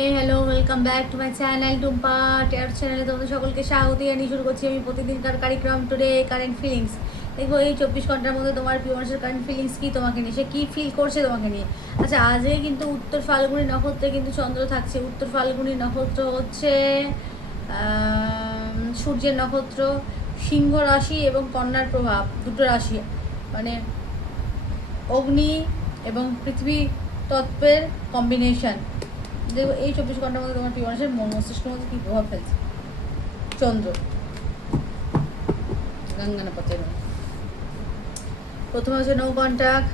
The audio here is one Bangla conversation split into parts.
Hey hello welcome back to my channel Tumpa টেয়ার চ্যানেলে তোমাদের সকলকে স্বাগত জানিয়ে শুরু করছি আমি প্রতিদিনকার কার্যক্রম টুডে কারেন্ট ফিলিংস দেখব এই চব্বিশ ঘণ্টার মধ্যে তোমার প্রিয় মানুষের কারেন্ট ফিলিংস কী তোমাকে নিয়ে, সে কী ফিল করছে তোমাকে নিয়ে। আচ্ছা আজকে কিন্তু উত্তর ফাল্গুনি নক্ষত্রে কিন্তু চন্দ্র থাকছে। উত্তর ফাল্গুনি নক্ষত্র হচ্ছে সূর্যের নক্ষত্র, সিংহ রাশি এবং কন্যার প্রভাব, দুটো রাশি। মানে অগ্নি এবং পৃথিবী তত্ত্বের কম্বিনেশন দেখব এই চব্বিশ ঘণ্টার মধ্যে তোমার মন মস্তিষ্কের মধ্যে কী প্রভাব ফেলছে? চন্দ্র। গঙ্গানা পথে প্রথমে হচ্ছে নৌ কন্ট্যাক্ট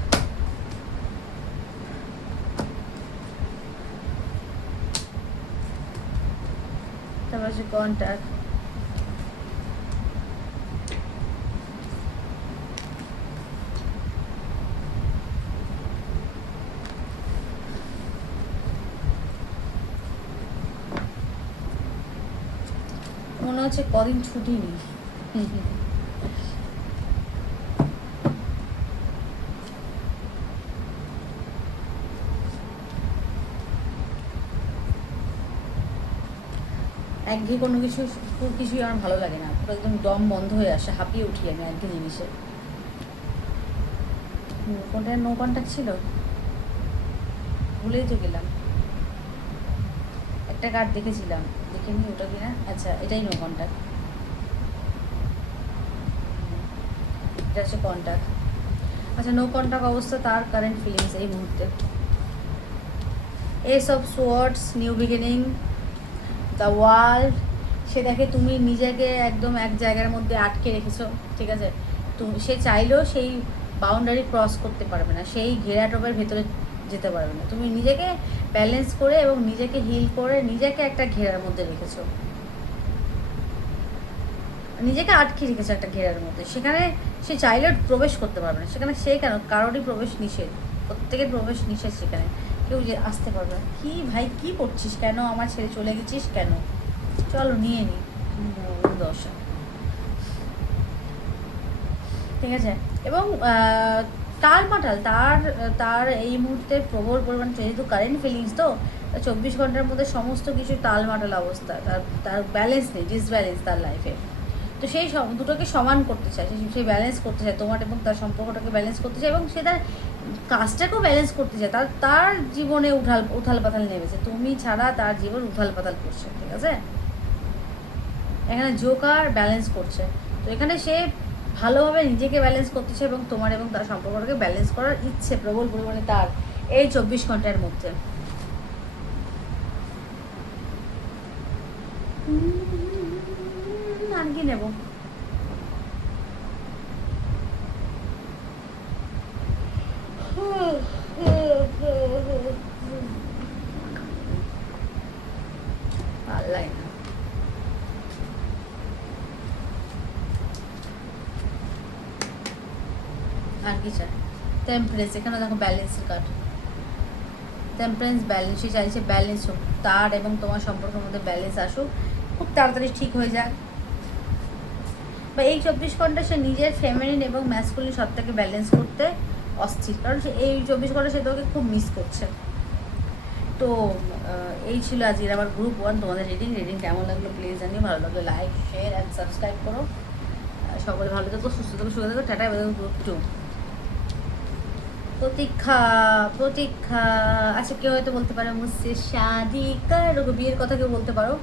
তারপর হচ্ছে কন্টাক মনে হচ্ছে কদিন ছুটি নেই। একঘেয়ে কোনো কিছু কিছুই আমার ভালো লাগে না। পুরো একদম দম বন্ধ হয়ে আসে, হাঁপিয়ে উঠি আমি একঘেয়ে জিনিসে কোনটা নো কন্ট্যাক্ট ছিল। ভুলেই তো গেলাম। একটা কার্ড দেখেছিলাম। দেখে নি ওটা কিনা। আচ্ছা এটাই নো কন্ট্যাক্ট এটা হচ্ছে কন্ট্যাক্ট আচ্ছা নো কন্ট্যাক্ট অবস্থা তার কারেন্ট ফিলিংস এই মুহূর্তে। Ace of swords new beginning the world দেখে তুমি নিজেকে একদম এক জায়গার মধ্যে আটকে রেখেছো, ঠিক আছে? তুমি, সে চাইলেও সেই বাউন্ডারি ক্রস করতে পারবে না। সেই ঘেরাটোপের ভেতরে যেতে পারবে না। তুমি নিজেকে ব্যালেন্স করে এবং নিজেকে হিল করে নিজেকে একটা ঘেরার মধ্যে রেখেছো। নিজেকে আটকে রেখেছে একটা ঘেরার মধ্যে। সেখানে সে চাইলে প্রবেশ করতে পারবে না। সেখানে সে কেন? কারোরই প্রবেশ নিষেধ। প্রত্যেকের প্রবেশ নিষেধ সেখানে। কেউ যে আসতে পারবে না। কি ভাই, কি করছিস কেন? আমার ছেড়ে চলে গেছিস কেন? চলো নিয়ে নি। দশা। ঠিক আছে? এবং আহ, তার তার তার এই মুহূর্তে প্রবল পরিমাণ যেহেতু কারেন্ট ফিলিংস তো চব্বিশ ঘণ্টার মধ্যে সমস্ত কিছু তাল মাটাল অবস্থা তার তার ব্যালেন্স নেই ডিসব্যালেন্স তার লাইফে তো সেই দুটোকে সমান করতে চায় সে- সে ব্যালেন্স করতে চায় তোমার এবং তার সম্পর্কটাকে ব্যালেন্স করতে চায় এবং সে তার কাজটাকেও ব্যালেন্স করতে চায়। তার তার জীবনে উঠাল উথাল পাতাল নেমেছে। তুমি ছাড়া তার জীবন উথাল পাতাল করছে ঠিক আছে? এখানে জোকার ব্যালেন্স করছে। তো এখানে সে ভালোভাবে নিজেকে ব্যালেন্স করতেছে এবং তোমার এবং তার সম্পর্কটাকে ব্যালেন্স করার ইচ্ছে প্রবল পরিমাণে তার এই চব্বিশ ঘণ্টার মধ্যে। আর কি নেব। লাগে না। আর কি চাই? টেম্পারেন্স এখানে দেখো ব্যালেন্সের কার্ড টেম্পারেন্স ব্যালেন্স সে চাইছে ব্যালেন্স হোক, তার এবং তোমার সম্পর্কের মধ্যে ব্যালেন্স আসুক, খুব তাড়াতাড়ি ঠিক হয়ে যাক। বা এই চব্বিশ ঘণ্টা সে নিজের ফেমিনিন এবং ম্যাসকুলিন সত্তাকে ব্যালেন্স করতে অস্থির, কারণ সে এই চব্বিশ ঘণ্টা সে তোকে খুব মিস করছে। তো এই ছিল আজকের আমার গ্রুপ ওয়ান তোমাদের রিডিং রিডিং কেমন লাগল প্লিজ জানিও, ভালো লাগল লাইক শেয়ার অ্যান্ড সাবস্ক্রাইব করো। সকলে ভালো থেকো, সুস্থ থেকো, সুখে থেকো, টাটা গ্রুপ টু প্রতীক্ষা প্রতীক্ষা। আচ্ছা কেউ হয়তো বলতে পারো মুসে শাদি কারও বিয়ের কথা কেউ বলতে পারো?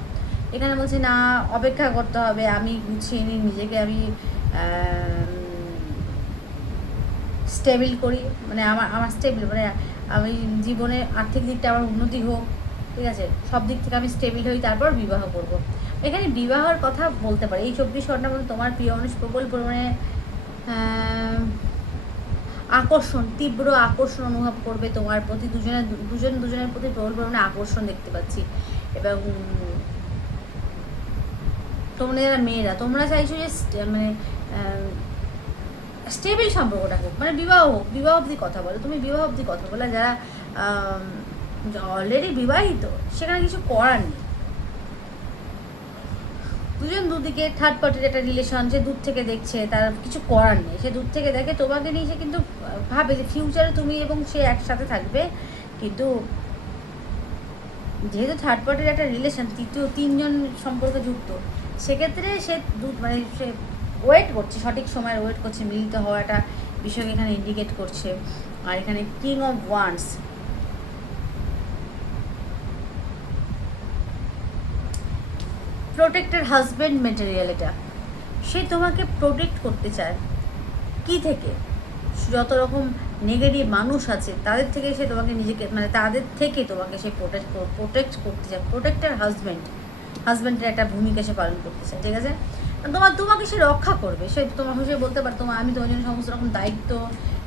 এখানে বলছে, না, অপেক্ষা করতে হবে, আমি গুছিয়ে নিই, নিজেকে আমি স্টেবিল করি। মানে আমার আমার স্টেবিল মানে আমি জীবনে আর্থিক দিকটা আমার উন্নতি হোক, ঠিক আছে? সব দিক থেকে আমি স্টেবিল হই, তারপর বিবাহ করব। এখানে বিবাহের কথা বলতে পারি। এই চব্বিশ ঘণ্টার মধ্যে তোমার প্রিয় মানুষ প্রবল পরিমাণে আকর্ষণ, তীব্র আকর্ষণ অনুভব করবে তোমার প্রতি। দুজনের দুজন, দুজনের প্রতি প্রবল পরিমাণে আকর্ষণ দেখতে পাচ্ছি। এবং তোমরা যারা মেয়েরা, তোমরা চাইছো যে মানে স্টেবিল সম্পর্কটা হোক। মানে বিবাহ হোক, বিবাহ অবধি কথা বলো। তুমি বিবাহ অবধি কথা বলো। যারা অলরেডি বিবাহিত, সেখানে কিছু করার নেই। দুজন দুদিকে থার্ড পার্টির একটা রিলেশন সে দূর থেকে দেখছে, তার কিছু করার নেই। সে দূর থেকে দেখে, তোমাকে নিয়ে সে কিন্তু ভাবে যে ফিউচারে তুমি এবং সে একসাথে থাকবে। কিন্তু যেহেতু থার্ড পার্টির একটা রিলেশন তৃতীয় তিনজন সম্পর্কে যুক্ত, সেক্ষেত্রে সে মানে সে ওয়েট করছে, সঠিক সময় ওয়েট করছে, মিলিত হওয়াটা বিষয়কে এখানে ইন্ডিকেট করছে। আর এখানে king of wands protected husband material এটা। সে তোমাকে প্রোটেক্ট করতে চায়। কি থেকে? যত রকম নেগেটিভ মানুষ আছে, তাদের থেকে সে তোমাকে নিজেকে মানে তাদের থেকে তোমাকে সে প্রোটেক্ট প্রোটেক্ট করতে চায়। প্রোটেক্টার হাজব্যান্ড হাজব্যান্ডের একটা ভূমিকা সে পালন করতে চায়, ঠিক আছে? তোমার তোমাকে সে রক্ষা করবে। সে তোমার সে বলতে পারে তোমার আমি তোমার জন্য সমস্ত রকম দায়িত্ব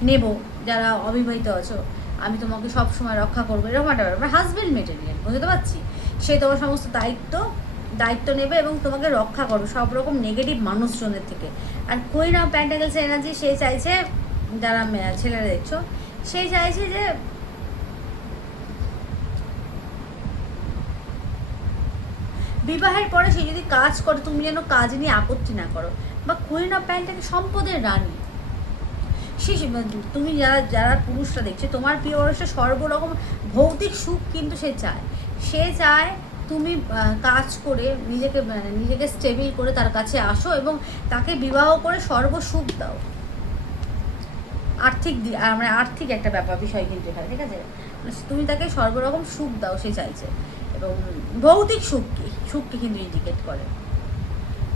নেব। যারা অবিবাহিত আছো, আমি তোমাকে সব সময় রক্ষা করব। এরকম একটা ব্যাপার। হাজব্যান্ড মেটেরিয়াল বুঝতে পারছি? সে তোমার সমস্ত দায়িত্ব দায়িত্ব নেবে এবং তোমাকে রক্ষা করবে, সব রকম নেগেটিভ মানুষজনের থেকে। আর কুইন অফ প্যান্টাগলস এনার্জি সে চাইছে, যারা ছেলেরা দেখছ, সে চাইছে যে বিবাহের পরে সে যদি কাজ করে, তুমি যেন কাজ নিয়ে আপত্তি না করো। বা কুইন অফ প্যান্টাকে সম্পদের রানী। সে তুমি যারা যারা পুরুষরা দেখছ, তোমার প্রিয় মানুষটা সর্বরকম ভৌতিক সুখ কিন্তু সে চায়। সে চায় তুমি কাজ করে নিজেকে মানে নিজেকে স্টেবিল করে তার কাছে আসো এবং তাকে বিবাহ করে সর্বসুখ দাও। আর্থিক মানে আর্থিক একটা ব্যাপার, বিষয় কিন্তু এখানে, ঠিক আছে? মানে তুমি তাকে সর্বরকম সুখ দাও, সে চাইছে। এবং ভৌতিক সুখকে সুখকে কিন্তু ইন্ডিকেট করে।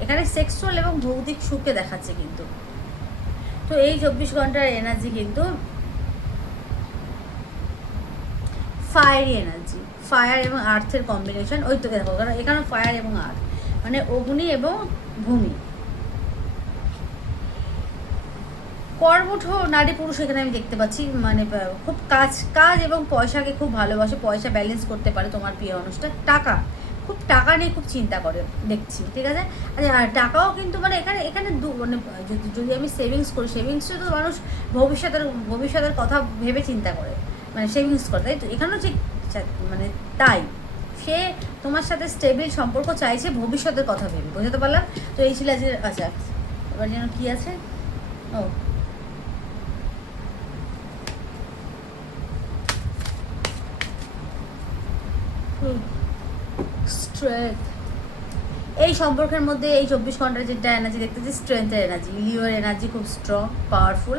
এখানে সেক্সুয়াল এবং ভৌতিক সুখকে দেখাচ্ছে কিন্তু। তো এই চব্বিশ ঘণ্টার এনার্জি কিন্তু ফায়ারি এনার্জি ফায়ার এবং আর্থের কম্বিনেশন ওই তো দেখো, কারণ এখানে ফায়ার এবং আর্থ মানে অগ্নি এবং ভূমি। কর্মঠ নারী পুরুষ এখানে আমি দেখতে পাচ্ছি মানে খুব কাজ কাজ এবং পয়সাকে খুব ভালোবাসে, পয়সা ব্যালেন্স করতে পারে তোমার প্রিয় মানুষটা টাকা, খুব টাকা নিয়ে খুব চিন্তা করে, দেখছি, ঠিক আছে? আচ্ছা আর টাকাও কিন্তু মানে এখানে এখানে দু মানে যদি যদি আমি সেভিংস করি সেভিংসে তো মানুষ ভবিষ্যতের ভবিষ্যতের কথা ভেবে চিন্তা করে মানে সেভিংস করে, তাই তো? এখানেও চা- মানে তাই। সে তোমার সাথে স্টেবিল সম্পর্ক চাইছে, ভবিষ্যতের কথা ভেবে, বুঝতে পারলাম? তো এই ছিল আজকে আচ্ছা এবার যেন কি আছে? ও। এই সম্পর্কের মধ্যে এই চব্বিশ ঘণ্টার যেটা এনার্জি দেখতেছি স্ট্রেংথের এনার্জি লিওর এনার্জি খুব স্ট্রং পাওয়ারফুল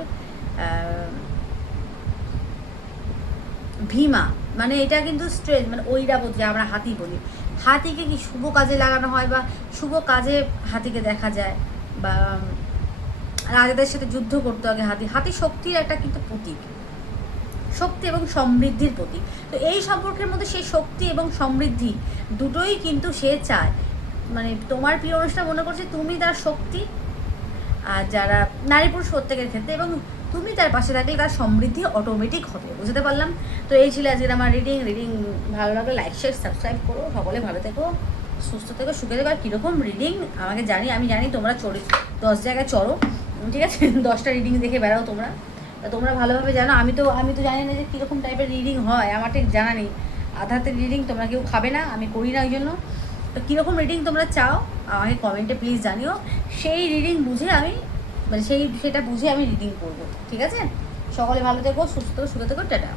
ভীমা। মানে এটা কিন্তু স্ট্রেংথ মানে ঐরাবত যে আমরা হাতি বলি। হাতিকে কি শুভ কাজে লাগানো হয় বা শুভ কাজে হাতিকে দেখা যায়? বা রাজাদের সাথে যুদ্ধ করতে আগে হাতি হাতি শক্তির একটা কিন্তু প্রতীক। শক্তি এবং সমৃদ্ধির প্রতীক। তো এই সম্পর্কের মধ্যে সেই শক্তি এবং সমৃদ্ধি দুটোই কিন্তু সে চায়। মানে তোমার প্রিয় অনুষ্ঠান মনে করছে তুমি তার শক্তি, আর যারা নারী পুরুষ প্রত্যেকের ক্ষেত্রে, এবং তুমি তার পাশে থাকলে তার সমৃদ্ধি অটোমেটিক হবে, বুঝতে পারলাম? তো এই ছিল আজকের আমার রিডিং রিডিং ভালো লাগলে লাইক শেয়ার সাবস্ক্রাইব করো, সকলে ভালো থেকো, সুস্থ থেকো, সুখে থেকো। আর কীরকম রিডিং আমাকে জানি, আমি জানি তোমরা চড়ে, দশ জায়গায় চড়ো ঠিক আছে? দশটা রিডিং দেখে বেড়াও তোমরা। তোমরা ভালোভাবে জানো, আমি তো আমি তো জানি না যে কীরকম টাইপের রিডিং হয়, আমার ঠিক জানা নেই। আধাতে রিডিং তোমরা কেউ খাবে না, আমি করি না ওই জন্য। তো কীরকম রিডিং তোমরা চাও, আমাকে কমেন্টে প্লিজ জানিও। সেই রিডিং বুঝে আমি মানে সেই সেটা বুঝে আমি রিডিং করব। ঠিক আছে? সকলে ভালো থেকো, সুস্থ, সুখে থেকো, টাটা।